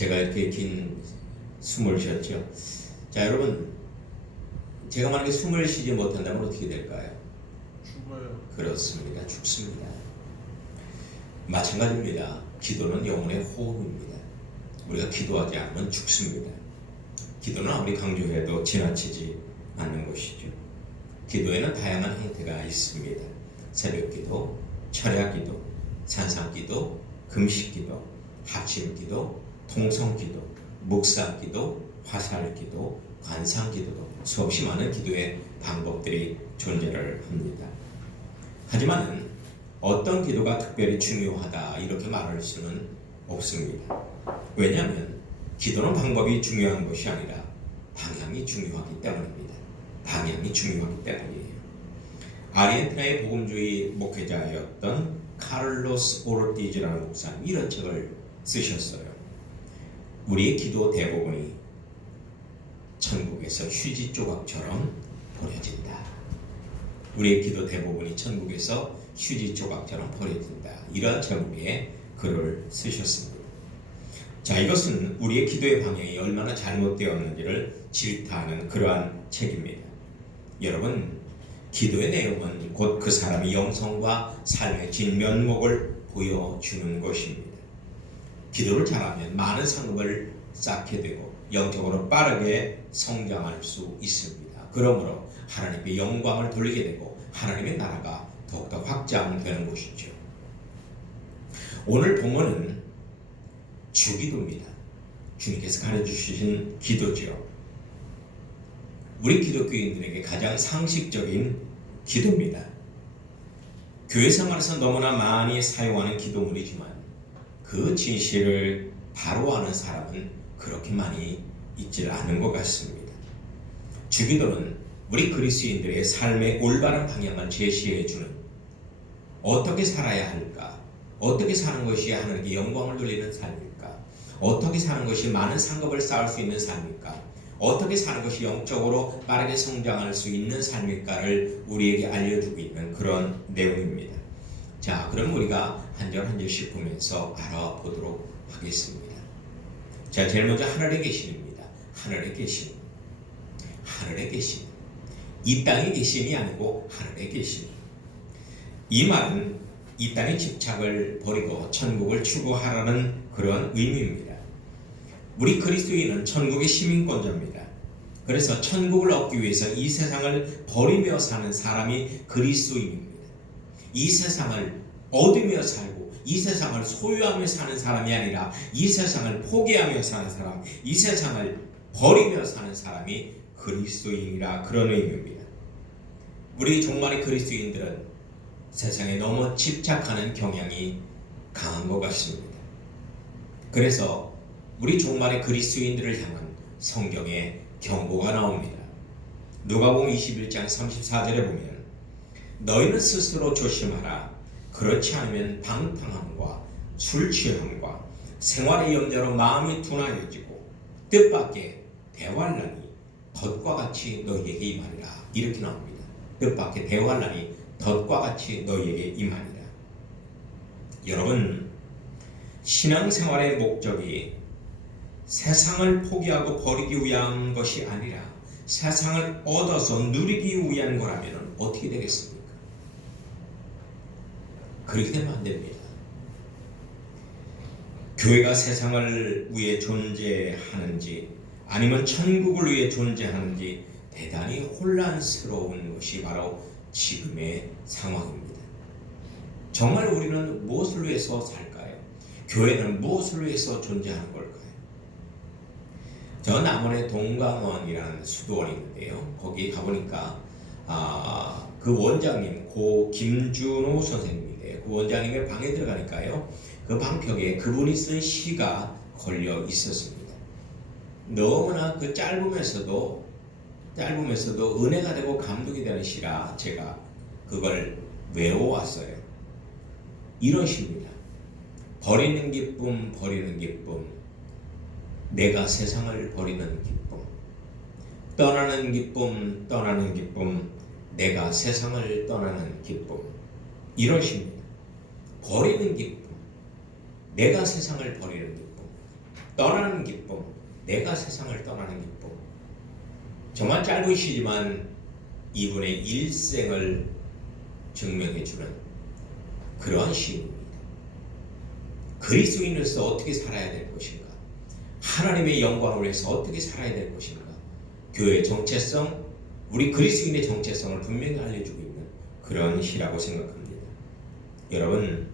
제가 이렇게 긴 숨을 쉬었죠. 자, 여러분, 제가 만약에 숨을 쉬지 못한다면 어떻게 될까요? 죽어요. 그렇습니다. 죽습니다. 마찬가지입니다. 기도는 영혼의 호흡입니다. 우리가 기도하지 않으면 죽습니다. 기도는 아무리 강조해도 지나치지 않는 것이죠. 기도에는 다양한 형태가 있습니다. 새벽기도, 철야기도, 산상기도, 금식기도, 합심기도, 통성기도, 묵상기도, 화살기도, 관상기도도 수없이 많은 기도의 방법들이 존재를 합니다. 하지만 어떤 기도가 특별히 중요하다 이렇게 말할 수는 없습니다. 왜냐하면 기도는 방법이 중요한 것이 아니라 방향이 중요하기 때문입니다. 방향이 중요하기 때문이에요. 아르헨티나의 복음주의 목회자였던 카를로스 오르티즈라는 목사님이 이런 책을 쓰셨어요. 우리의 기도 대부분이 천국에서 휴지 조각처럼 버려진다. 우리의 기도 대부분이 천국에서 휴지 조각처럼 버려진다. 이런 제목의 글을 쓰셨습니다. 자, 이것은 우리의 기도의 방향이 얼마나 잘못되었는지를 질타하는 그러한 책입니다. 여러분, 기도의 내용은 곧 그 사람이 영성과 삶의 진면목을 보여주는 것입니다. 기도를 잘하면 많은 상급을 쌓게 되고 영적으로 빠르게 성장할 수 있습니다. 그러므로 하나님께 영광을 돌리게 되고 하나님의 나라가 더욱더 확장되는 것이죠. 오늘 본문은 주기도입니다. 주님께서 가르쳐주신 기도죠. 우리 기독교인들에게 가장 상식적인 기도입니다. 교회 생활에서 너무나 많이 사용하는 기도물이지만 그 진실을 바로 아는 사람은 그렇게 많이 있지 않은 것 같습니다. 주기도는 우리 그리스도인들의 삶의 올바른 방향을 제시해주는, 어떻게 살아야 할까? 어떻게 사는 것이 하나님께 영광을 돌리는 삶일까? 어떻게 사는 것이 많은 상급을 쌓을 수 있는 삶일까? 어떻게 사는 것이 영적으로 빠르게 성장할 수 있는 삶일까를 우리에게 알려주고 있는 그런 내용입니다. 자, 그럼 우리가 한 절 한 절씩 보면서 알아보도록 하겠습니다. 자, 제일 먼저 하늘에 계심입니다. 하늘에 계심. 하늘에 계심. 이 땅에 계심이 아니고 하늘에 계심. 이 말은 이 땅의 집착을 버리고 천국을 추구하라는 그런 의미입니다. 우리 그리스도인은 천국의 시민권자입니다. 그래서 천국을 얻기 위해서 이 세상을 버리며 사는 사람이 그리스도인입니다. 이 세상을 얻으며 살고 이 세상을 소유하며 사는 사람이 아니라 이 세상을 포기하며 사는 사람, 이 세상을 버리며 사는 사람이 그리스도인이라 그런 의미입니다. 우리 종말의 그리스도인들은 세상에 너무 집착하는 경향이 강한 것 같습니다. 그래서 우리 종말의 그리스도인들을 향한 성경의 경고가 나옵니다. 누가복음 21장 34절에 보면 너희는 스스로 조심하라. 그렇지 않으면 방탕함과 술 취함과 생활의 염려로 마음이 둔하여지고 뜻밖의 대환란이 덫과 같이 너희에게 임하리라. 이렇게 나옵니다. 뜻밖의 대환란이 덫과 같이 너희에게 임하리라. 여러분, 신앙생활의 목적이 세상을 포기하고 버리기 위한 것이 아니라 세상을 얻어서 누리기 위한 거라면 어떻게 되겠습니까? 그렇게 되면 안 됩니다. 교회가 세상을 위해 존재하는지 아니면 천국을 위해 존재하는지 대단히 혼란스러운 것이 바로 지금의 상황입니다. 정말 우리는 무엇을 위해서 살까요? 교회는 무엇을 위해서 존재하는 걸까요? 저 남원의 동강원이라는 수도원이 있는데요. 거기 가보니까 그 원장님 고 김준호 선생님인데 그 원장님의 방에 들어가니까요. 그 방벽에 그분이 쓴 시가 걸려 있었습니다. 너무나 그 짧으면서도 은혜가 되고 감동이 되는 시라 제가 그걸 외워왔어요. 이런 시입니다. 버리는 기쁨, 버리는 기쁨. 내가 세상을 버리는 기쁨. 떠나는 기쁨, 떠나는 기쁨. 내가 세상을 떠나는 기쁨. 이런 시입니다. 버리는 기쁨. 내가 세상을 버리는 기쁨. 떠나는 기쁨, 내가 세상을 떠나는 기쁨. 정말 짧은 시지만 이분의 일생을 증명해주는 그러한 시입니다. 그리스도인으로서 어떻게 살아야 될 것인가? 하나님의 영광을 위해서 어떻게 살아야 될 것인가? 교회의 정체성, 우리 그리스도인의 정체성을 분명히 알려주고 있는 그런 시라고 생각합니다. 여러분,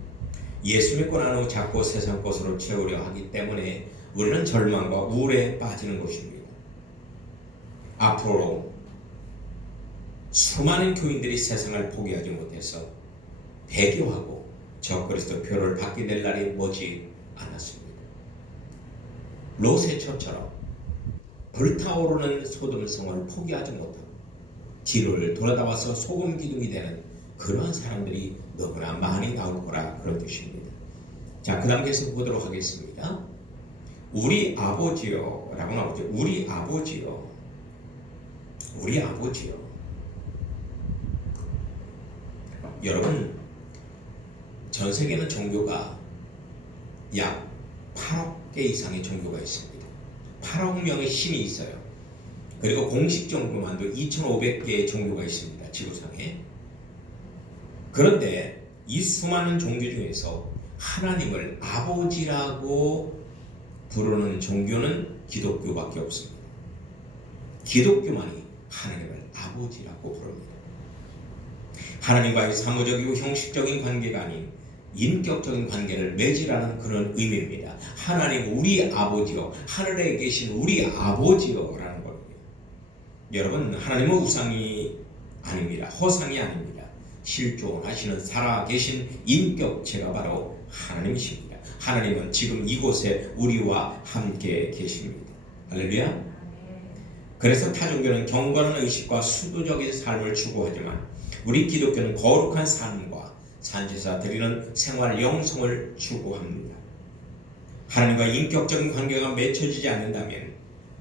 예수 믿고 난 후 자꾸 세상 것으로 채우려 하기 때문에 우리는 절망과 우울에 빠지는 것입니다. 앞으로 수많은 교인들이 세상을 포기하지 못해서 배교하고 적그리스도 표를 받게 될 날이 머지 않았습니다. 롯의처처럼 불타오르는 소돔성을 포기하지 못하고 뒤를 돌아다와서 소금 기둥이 되는 그러한 사람들이 너무나 많이 나올 거라 그런 뜻입니다. 자, 그 다음 계속 보도록 하겠습니다. 우리 아버지요 라고 나오죠. 우리 아버지요. 우리 아버지요. 여러분, 전 세계는 종교가 약 8억 개 이상의 종교가 있습니다. 8억 명의 신이 있어요. 그리고 공식 종교만도 2,500개의 종교가 있습니다. 지구상에. 그런데 이 수많은 종교 중에서 하나님을 아버지라고 부르는 종교는 기독교밖에 없습니다. 기독교만이 하나님을 아버지라고 부릅니다. 하나님과의 사무적이고 형식적인 관계가 아닌 인격적인 관계를 맺으라는 그런 의미입니다. 하나님 우리 아버지요, 하늘에 계신 우리 아버지요 라는 겁니다. 여러분, 하나님은 우상이 아닙니다. 허상이 아닙니다. 실존하시는 살아계신 인격체가 바로 하나님이십니다. 하나님은 지금 이곳에 우리와 함께 계십니다. 할렐루야. 그래서 타종교는 경건한 의식과 수도적인 삶을 추구하지만 우리 기독교는 거룩한 삶과 산제사 드리는 생활 영성을 추구합니다. 하나님과 인격적인 관계가 맺혀지지 않는다면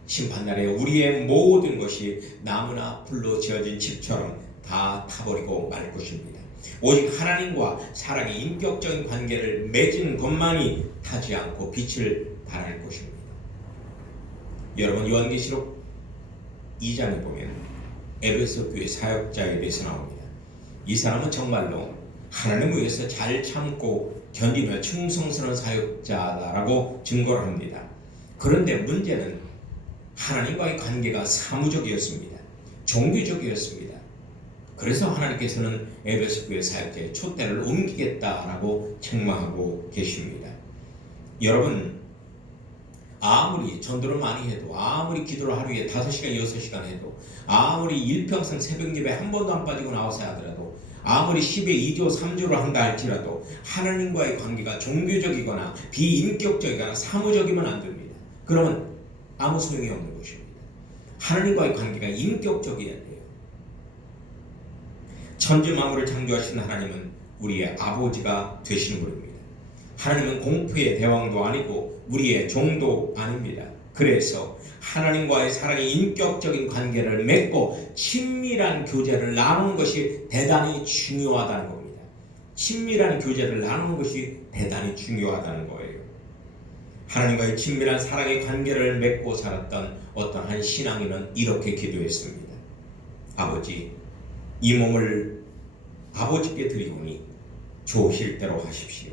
심판날에 우리의 모든 것이 나무나 불로 지어진 집처럼 다 타버리고 말 것입니다. 오직 하나님과 사랑의 인격적인 관계를 맺은 것만이 타지 않고 빛을 발할 것입니다. 여러분, 요한계시록 2장에 보면 에베소 교회 사역자에 대해서 나옵니다. 이 사람은 정말로 하나님을 위해서 잘 참고 견디며 충성스러운 사역자다라고 증거를 합니다. 그런데 문제는 하나님과의 관계가 사무적이었습니다. 종교적이었습니다. 그래서 하나님께서는 에베소 교회 사역자의 촛대를 옮기겠다라고 책망하고 계십니다. 여러분, 아무리 전도를 많이 해도, 아무리 기도를 하루에 5시간, 6시간 해도, 아무리 일평생 새벽 예배 한 번도 안 빠지고 나와서 하더라도, 아무리 10에 2조, 3조를 한다 할지라도 하나님과의 관계가 종교적이거나 비인격적이거나 사무적이면 안 됩니다. 그러면 아무 소용이 없는 것입니다. 하나님과의 관계가 인격적이어야 돼요. 천지 만물을 창조하신 하나님은 우리의 아버지가 되시는 분입니다. 하나님은 공포의 대왕도 아니고 우리의 종도 아닙니다. 그래서 하나님과의 사랑의 인격적인 관계를 맺고 친밀한 교제를 나누는 것이 대단히 중요하다는 겁니다. 친밀한 교제를 나누는 것이 대단히 중요하다는 거예요. 하나님과의 친밀한 사랑의 관계를 맺고 살았던 어떤 한 신앙인은 이렇게 기도했습니다. 아버지, 이 몸을 아버지께 드리오니 좋으실 대로 하십시오.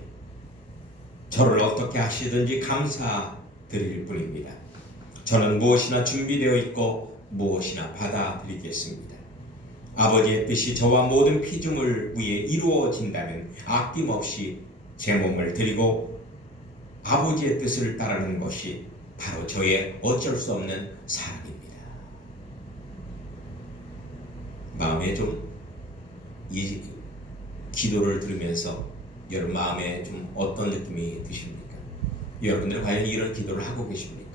저를 어떻게 하시든지 감사드릴 뿐입니다. 저는 무엇이나 준비되어 있고 무엇이나 받아드리겠습니다. 아버지의 뜻이 저와 모든 피조물 위에 이루어진다면 아낌없이 제 몸을 드리고 아버지의 뜻을 따르는 것이 바로 저의 어쩔 수 없는 사랑입니다. 마음에 좀 이 기도를 들으면서 여러분 마음에 좀 어떤 느낌이 드십니까? 여러분들은 과연 이런 기도를 하고 계십니까?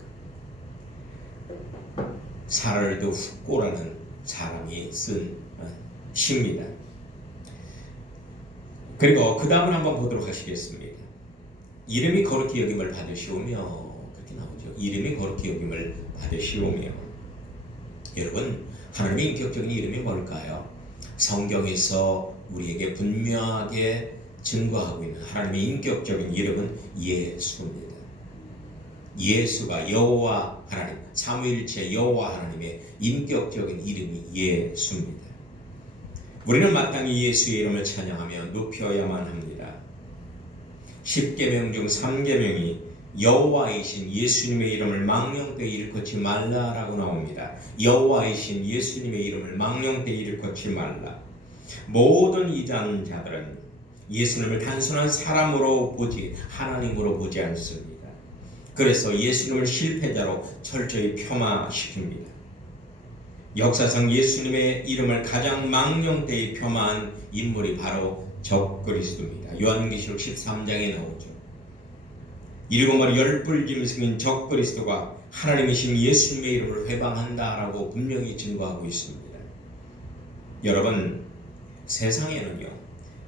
사르르도 후꼬라는 사람이 쓴 시입니다. 그리고 그 다음을 한번 보도록 하시겠습니다. 이름이 거룩히 여김을 받으시오며, 그렇게 나오죠. 이름이 거룩히 여김을 받으시오며. 여러분, 하나님의 인격적인 이름이 뭘까요? 성경에서 우리에게 분명하게 증거하고 있는 하나님의 인격적인 이름은 예수입니다. 예수가 여호와 하나님, 삼위일체 여호와 하나님의 인격적인 이름이 예수입니다. 우리는 마땅히 예수의 이름을 찬양하며 높여야만 합니다. 10계명 중 3계명이 여호와이신 예수님의 이름을 망령되이 일컫지 말라라고 나옵니다. 여호와이신 예수님의 이름을 망령되이 일컫지 말라. 모든 이단 자들은 예수님을 단순한 사람으로 보지 하나님으로 보지 않습니다. 그래서 예수님을 실패자로 철저히 폄하시킵니다. 역사상 예수님의 이름을 가장 망령되이 폄하한 인물이 바로 적그리스도입니다. 요한계시록 13장에 나오죠. 이르고 말이 열불짐승인 적그리스도가 하나님이신 예수님의 이름을 회방한다라고 분명히 증거하고 있습니다. 여러분, 세상에는요,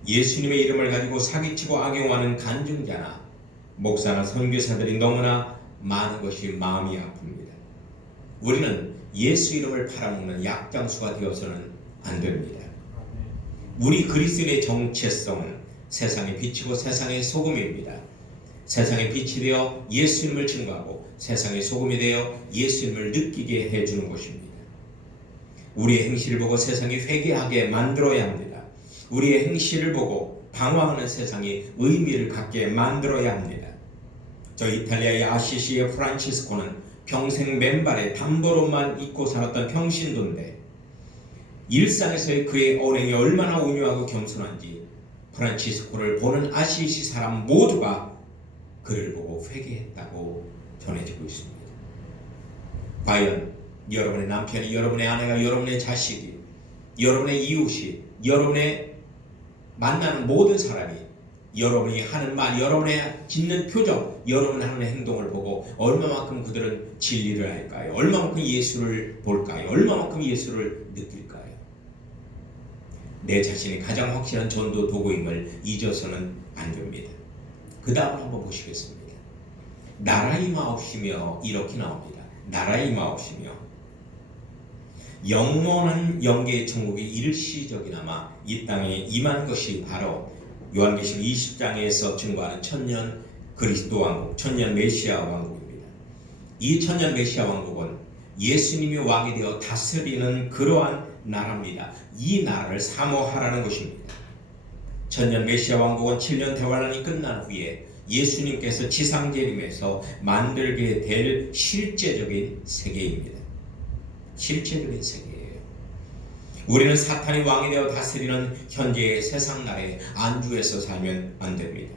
예수님의 이름을 가지고 사기치고 악용하는 간증자나 목사나 선교사들이 너무나 많은 것이 마음이 아픕니다. 우리는 예수 이름을 팔아먹는 약장수가 되어서는 안 됩니다. 우리 그리스도인의 정체성은 세상의 빛이고 세상의 소금입니다. 세상의 빛이 되어 예수님을 증거하고 세상의 소금이 되어 예수님을 느끼게 해주는 것입니다. 우리의 행실을 보고 세상이 회개하게 만들어야 합니다. 우리의 행실을 보고 방황하는 세상이 의미를 갖게 만들어야 합니다. 저 이탈리아의 아시시의 프란치스코는 평생 맨발에 담보로만 입고 살았던 평신도인데 일상에서의 그의 언행이 얼마나 온유하고 겸손한지 프란치스코를 보는 아시시 사람 모두가 그를 보고 회개했다고 전해지고 있습니다. 과연 여러분의 남편이, 여러분의 아내가, 여러분의 자식이, 여러분의 이웃이, 여러분의 만나는 모든 사람이 여러분이 하는 말, 여러분의 짓는 표정, 여러분 하는 행동을 보고 얼마만큼 그들은 진리를 알까요? 얼마만큼 예수를 볼까요? 얼마만큼 예수를 느낄까요? 내 자신이 가장 확실한 전도 도구임을 잊어서는 안 됩니다. 그 다음을 한번 보시겠습니다. 나라 임하옵시며 이렇게 나옵니다. 나라 임하옵시며 영원한 영계의 천국이 일시적이나마 이 땅에 임한 것이 바로 요한계시록 20장에서 증거하는 천년 그리스도 왕국, 천년 메시아 왕국입니다. 이 천년 메시아 왕국은 예수님이 왕이 되어 다스리는 그러한 나라입니다. 이 나라를 사모하라는 것입니다. 천년 메시아 왕국은 7년 대환란이 끝난 후에 예수님께서 지상 재림에서 만들게 될 실제적인 세계입니다. 실제적인 세계예요. 우리는 사탄이 왕이 되어 다스리는 현재의 세상 나라에 안주해서 살면 안 됩니다.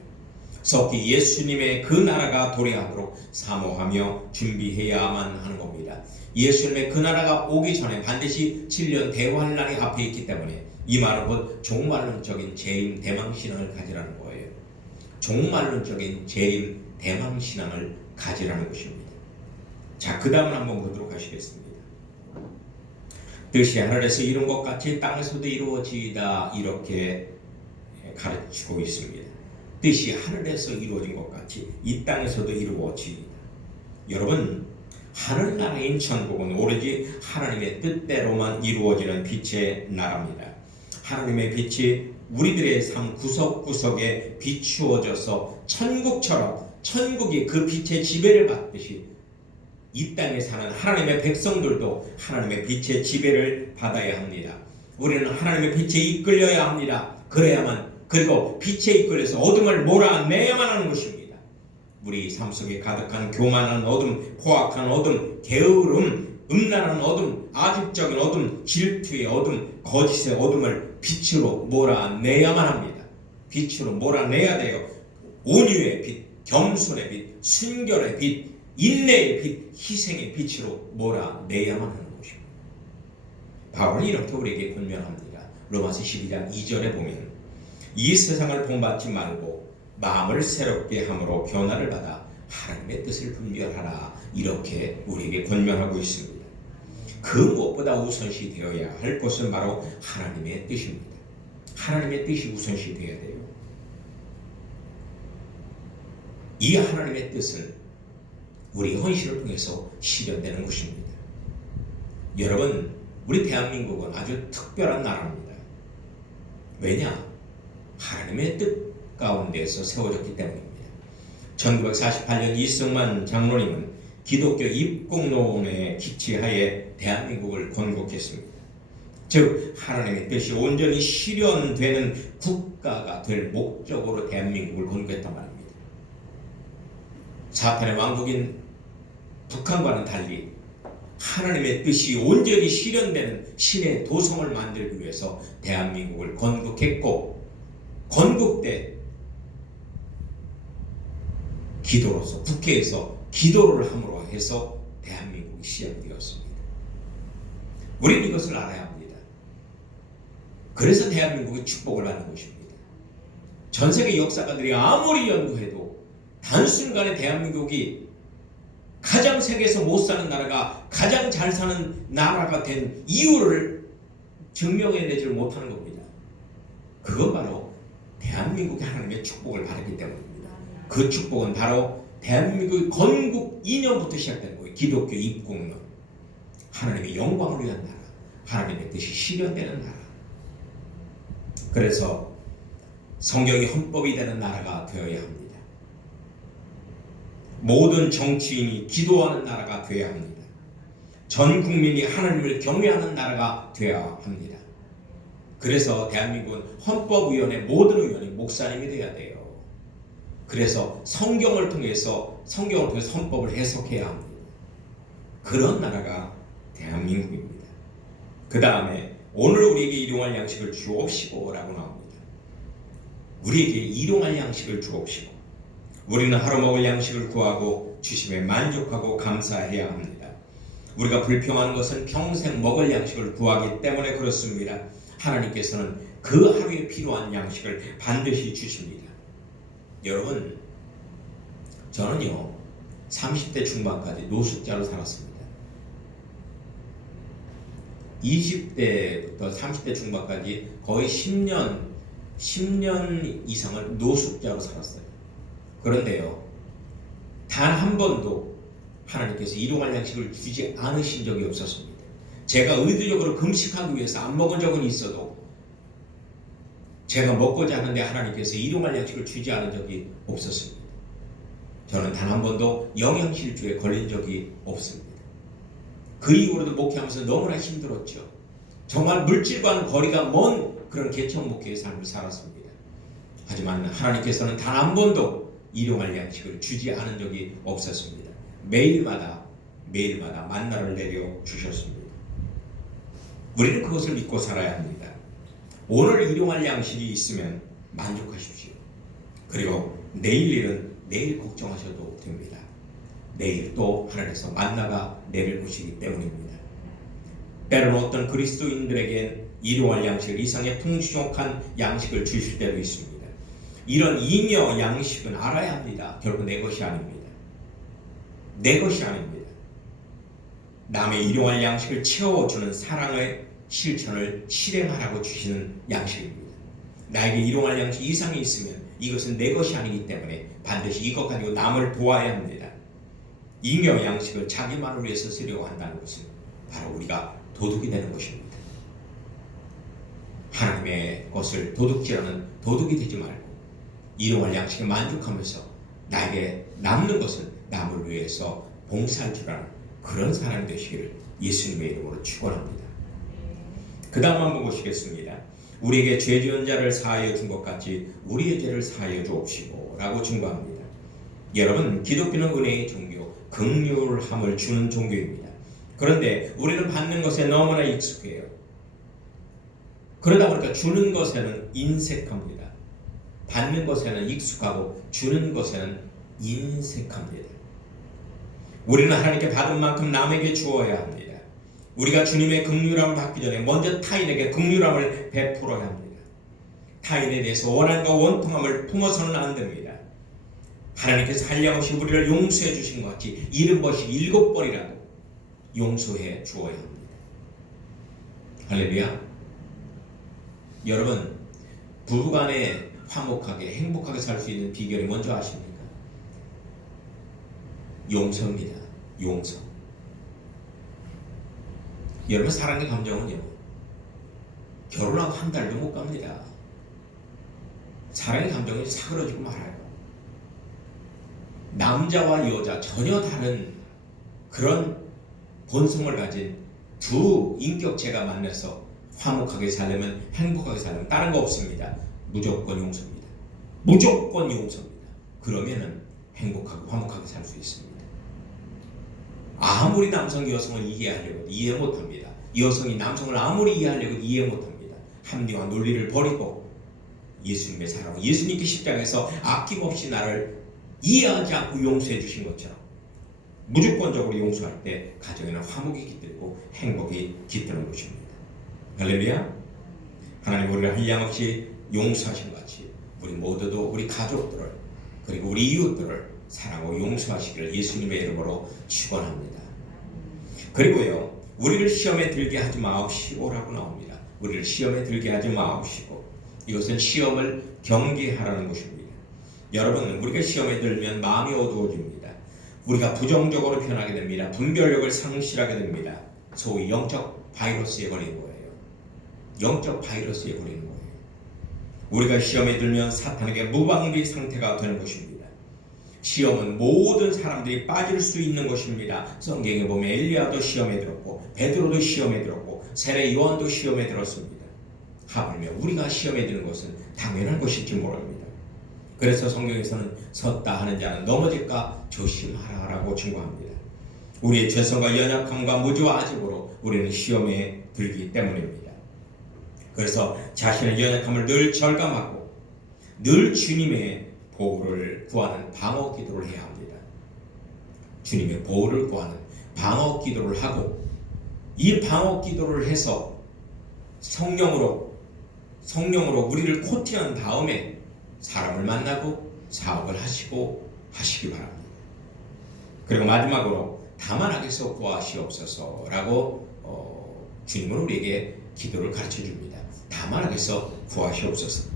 속히 예수님의 그 나라가 도래하도록 사모하며 준비해야만 하는 겁니다. 예수님의 그 나라가 오기 전에 반드시 7년 대환란이 앞에 있기 때문에 이 말은 곧 종말론적인 재림 대망신앙을 가지라는 거예요. 종말론적인 재림 대망신앙을 가지라는 것입니다. 자, 그 다음은 한번 보도록 하시겠습니다. 뜻이 하늘에서 이룬 것 같이 땅에서도 이루어지이다, 이렇게 가르치고 있습니다. 뜻이 하늘에서 이루어진 것 같이 이 땅에서도 이루어지이다. 여러분, 하늘나라인 천국은 오로지 하나님의 뜻대로만 이루어지는 빛의 나라입니다. 하나님의 빛이 우리들의 삶 구석구석에 비추어져서 천국처럼, 천국이 그 빛의 지배를 받듯이 이 땅에 사는 하나님의 백성들도 하나님의 빛의 지배를 받아야 합니다. 우리는 하나님의 빛에 이끌려야 합니다. 그래야만, 그리고 빛에 이끌려서 어둠을 몰아내야만 하는 것입니다. 우리 삶 속에 가득한 교만한 어둠, 포악한 어둠, 게으름, 음란한 어둠, 아집적인 어둠, 질투의 어둠, 거짓의 어둠을 빛으로 몰아내야만 합니다. 빛으로 몰아내야 돼요. 온유의 빛, 겸손의 빛, 순결의 빛, 인내의 빛, 희생의 빛으로 몰아내야만 하는 것입니다. 바울은 이렇게 우리에게 권면합니다. 로마서 12장 2절에 보면 이 세상을 본받지 말고 마음을 새롭게 함으로 변화를 받아 하나님의 뜻을 분별하라, 이렇게 우리에게 권면하고 있습니다. 그 무엇보다 우선시 되어야 할 것은 바로 하나님의 뜻입니다. 하나님의 뜻이 우선시 되어야 돼요. 이 하나님의 뜻은 우리 헌신을 통해서 실현되는 것입니다. 여러분, 우리 대한민국은 아주 특별한 나라입니다. 왜냐? 하나님의 뜻 가운데서 세워졌기 때문입니다. 1948년 이승만 장로님은 기독교 입국론의 기치하에 대한민국을 건국했습니다. 즉 하나님의 뜻이 온전히 실현되는 국가가 될 목적으로 대한민국을 건국했단 말입니다. 사탄의 왕국인 북한과는 달리 하나님의 뜻이 온전히 실현되는 신의 도성을 만들기 위해서 대한민국을 건국했고, 건국때 기도로서 국회에서 기도를 함으로 해서 대한민국이 시작되었습니다. 우리는 이것을 알아야 합니다. 그래서 대한민국이 축복을 받는 것입니다. 전 세계 역사가들이 아무리 연구해도 단순간에 대한민국이 가장 세계에서 못 사는 나라가 가장 잘 사는 나라가 된 이유를 증명해내지 못하는 겁니다. 그건 바로 대한민국이 하나님의 축복을 받았기 때문입니다. 그 축복은 바로 대한민국의 건국 이년부터 시작된 거예요. 기독교 입국론, 하나님의 영광을 위한 나라, 하나님의 뜻이 실현되는 나라. 그래서 성경이 헌법이 되는 나라가 되어야 합니다. 모든 정치인이 기도하는 나라가 되어야 합니다. 전 국민이 하나님을 경외하는 나라가 되어야 합니다. 그래서 대한민국은 헌법위원회 모든 의원이 목사님이 되어야 돼요. 그래서 성경을 통해서 헌법을 해석해야 합니다. 그런 나라가 대한민국입니다. 그 다음에 오늘 우리에게 일용할 양식을 주옵시고 라고 나옵니다. 우리에게 일용할 양식을 주옵시고, 우리는 하루 먹을 양식을 구하고 주심에 만족하고 감사해야 합니다. 우리가 불평하는 것은 평생 먹을 양식을 구하기 때문에 그렇습니다. 하나님께서는 그 하루에 필요한 양식을 반드시 주십니다. 여러분, 저는요 30대 중반까지 노숙자로 살았습니다. 20대부터 30대 중반까지 거의 10년 이상을 노숙자로 살았어요. 그런데요, 단 한 번도 하나님께서 일용할 양식을 주지 않으신 적이 없었습니다. 제가 의도적으로 금식하기 위해서 안 먹은 적은 있어도 제가 먹고자 하는데 하나님께서 일용할 양식을 주지 않은 적이 없었습니다. 저는 단 한 번도 영양실조에 걸린 적이 없습니다. 그 이후로도 목회하면서 너무나 힘들었죠. 정말 물질과는 거리가 먼 그런 개척 목회의 삶을 살았습니다. 하지만 하나님께서는 단 한 번도 일용할 양식을 주지 않은 적이 없었습니다. 매일마다 만나를 내려 주셨습니다. 우리는 그것을 믿고 살아야 합니다. 오늘 일용할 양식이 있으면 만족하십시오. 그리고 내일 일은 내일 걱정하셔도 됩니다. 내일 또 하늘에서 만나가 내릴 것이기 때문입니다. 때로는 어떤 그리스도인들에겐 일용할 양식 이상의 풍족한 양식을 주실 때도 있습니다. 이런 잉여 양식은 알아야 합니다. 결국 내 것이 아닙니다. 내 것이 아닙니다. 남의 일용할 양식을 채워주는 사랑의 실천을 실행하라고 주시는 양식입니다. 나에게 일용할 양식 이상이 있으면 이것은 내 것이 아니기 때문에 반드시 이것 가지고 남을 도와야 합니다. 잉여 양식을 자기만을 위해서 쓰려고 한다는 것은 바로 우리가 도둑이 되는 것입니다. 하나님의 것을 도둑질하는 도둑이 되지 말고 일용할 양식에 만족하면서 나에게 남는 것은 남을 위해서 봉사할 줄 아는 그런 사람이 되시기를 예수님의 이름으로 축원합니다. 그 다음 한번 보시겠습니다. 우리에게 죄 지은 자를 사하여 준 것 같이 우리의 죄를 사하여 주옵시고 라고 증거합니다. 여러분, 기독교는 은혜의 종교, 긍휼함을 주는 종교입니다. 그런데 우리는 받는 것에 너무나 익숙해요. 그러다 보니까 주는 것에는 인색합니다. 받는 것에는 익숙하고 주는 것에는 인색합니다. 우리는 하나님께 받은 만큼 남에게 주어야 합니다. 우리가 주님의 긍휼함을 받기 전에 먼저 타인에게 긍휼함을 베풀어야 합니다. 타인에 대해서 원한과 원통함을 품어서는 안 됩니다. 하나님께서 한량없이 우리를 용서해 주신 것 같이 70번씩 7번이라도 용서해 주어야 합니다. 할렐루야. 여러분, 부부간에 화목하게 행복하게 살 수 있는 비결이 뭔지 아십니까? 용서입니다. 용서. 여러분, 사랑의 감정은요, 결혼하고 한 달도 못 갑니다. 사랑의 감정이 사그러지고 말아요. 남자와 여자 전혀 다른 그런 본성을 가진 두 인격체가 만나서 화목하게 살려면, 행복하게 살려면 다른 거 없습니다. 무조건 용서입니다. 무조건 용서입니다. 그러면은 행복하고 화목하게 살 수 있습니다. 아무리 남성이 여성을 이해하려고 이해 못합니다. 여성이 남성을 아무리 이해하려고 이해 못합니다. 합리화 논리를 버리고 예수님의 사랑, 예수님께 십자가에서 아낌없이 나를 이해하지 않고 용서해 주신 것처럼 무조건적으로 용서할 때 가정에는 화목이 깃들고 행복이 깃드는 것입니다. 할렐루야. 하나님 우리를 한량없이 용서하신 것 같이 우리 모두도 우리 가족들을 그리고 우리 이웃들을 사랑하고 용서하시기를 예수님의 이름으로 축원합니다. 그리고요, 우리를 시험에 들게 하지 마옵시고라고 나옵니다. 우리를 시험에 들게 하지 마옵시고, 이것은 시험을 경계하라는 것입니다. 여러분, 우리가 시험에 들면 마음이 어두워집니다. 우리가 부정적으로 변하게 됩니다. 분별력을 상실하게 됩니다. 소위 영적 바이러스에 걸리는 거예요. 영적 바이러스에 걸리는 거예요. 우리가 시험에 들면 사탄에게 무방비 상태가 되는 것입니다. 시험은 모든 사람들이 빠질 수 있는 것입니다. 성경에 보면 엘리야도 시험에 들었고 베드로도 시험에 들었고 세례 요한도 시험에 들었습니다. 하물며 우리가 시험에 드는 것은 당연한 것일지 모릅니다. 그래서 성경에서는 섰다 하는 자는 넘어질까 조심하라라고 증거합니다. 우리의 죄성과 연약함과 무지와 아집으로 우리는 시험에 들기 때문입니다. 그래서 자신의 연약함을 늘 절감하고 늘 주님의 보호를 구하는 방어 기도를 해야 합니다. 주님의 보호를 구하는 방어 기도를 하고 이 방어 기도를 해서 성령으로 우리를 코팅한 다음에 사람을 만나고 사업을 하시기 바랍니다. 그리고 마지막으로 다만 악에서 구하시옵소서라고 주님은 우리에게 기도를 가르쳐 줍니다. 다만 악에서 구하시옵소서.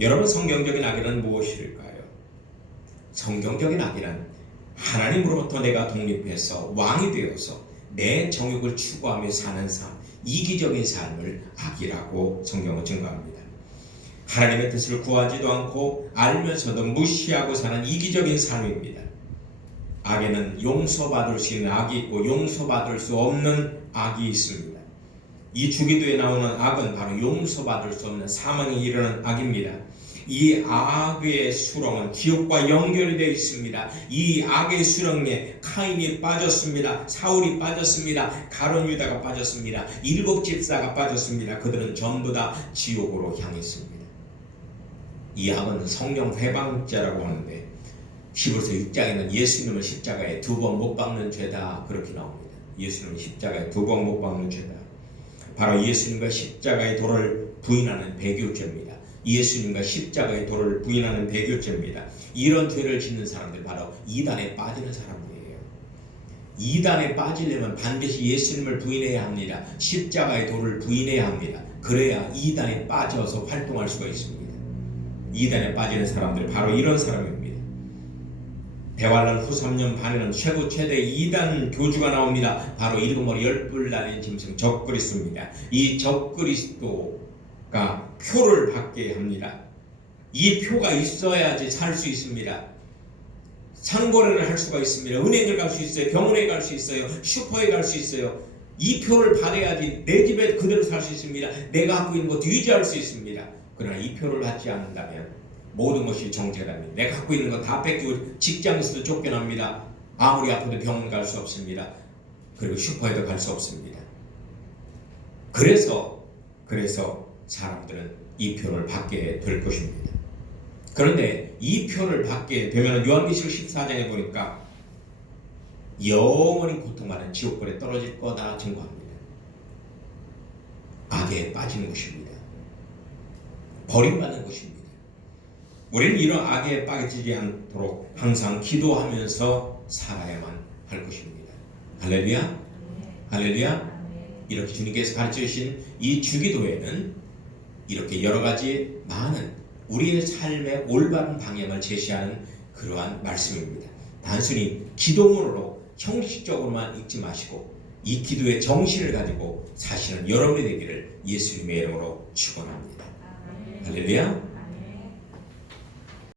여러분, 성경적인 악이란 무엇일까요? 성경적인 악이란 하나님으로부터 내가 독립해서 왕이 되어서 내 정욕을 추구하며 사는 삶, 이기적인 삶을 악이라고 성경은 증거합니다. 하나님의 뜻을 구하지도 않고 알면서도 무시하고 사는 이기적인 삶입니다. 악에는 용서받을 수 있는 악이 있고 용서받을 수 없는 악이 있습니다. 이 주기도에 나오는 악은 바로 용서받을 수 없는 사망에 이르는 악입니다. 이 악의 수렁은 지옥과 연결이 되어 있습니다. 이 악의 수렁에 카인이 빠졌습니다. 사울이 빠졌습니다. 가룟 유다가 빠졌습니다. 7 집사가 빠졌습니다. 그들은 전부 다 지옥으로 향했습니다. 이 악은 성령 회방죄라고 하는데 히브리서 6장에는 예수님을 십자가에 2번 못 박는 죄다 그렇게 나옵니다. 예수님을 십자가에 2번 못 박는 죄다. 바로 예수님과 십자가의 도를 부인하는 배교죄입니다. 예수님과 십자가의 도를 부인하는 배교죄입니다. 이런 죄를 짓는 사람들 바로 이단에 빠지는 사람들이에요. 이단에 빠지려면 반드시 예수님을 부인해야 합니다. 십자가의 도를 부인해야 합니다. 그래야 이단에 빠져서 활동할 수가 있습니다. 이단에 빠지는 사람들 바로 이런 사람입니다. 대환란 후 3년 반에는 최대 이단 교주가 나옵니다. 바로 일곱머리 열불 날린 짐승 적그리스도입니다. 이 적그리스도가 표를 받게 합니다. 이 표가 있어야지 살 수 있습니다. 상거래를 할 수가 있습니다. 은행을 갈 수 있어요. 병원에 갈 수 있어요. 슈퍼에 갈 수 있어요. 이 표를 받아야지 내 집에 그대로 살 수 있습니다. 내가 갖고 있는 것도 유지할 수 있습니다. 그러나 이 표를 받지 않는다면 모든 것이 정체됩니다. 내가 갖고 있는 거 다 뺏기고 직장에서도 쫓겨납니다. 아무리 아파도 병원 갈 수 없습니다. 그리고 슈퍼에도 갈 수 없습니다. 그래서 사람들은 이 표를 받게 될 것입니다. 그런데 이 표를 받게 되면 요한계시록 14장에 보니까 영원히 고통받는 지옥불에 떨어질 거다 증거합니다. 악에 빠지는 것입니다. 버림받는 것입니다. 우리는 이런 악에 빠지지 않도록 항상 기도하면서 살아야만 할 것입니다. 할렐루야. 할렐루야. 이렇게 주님께서 가르쳐 주신 이 주기도에는 이렇게 여러 가지 많은 우리의 삶의 올바른 방향을 제시하는 그러한 말씀입니다. 단순히 기도문으로 형식적으로만 읽지 마시고 이 기도의 정신을 가지고 사시는 여러분이 되기를 예수님의 이름으로 축원합니다. 할렐루야.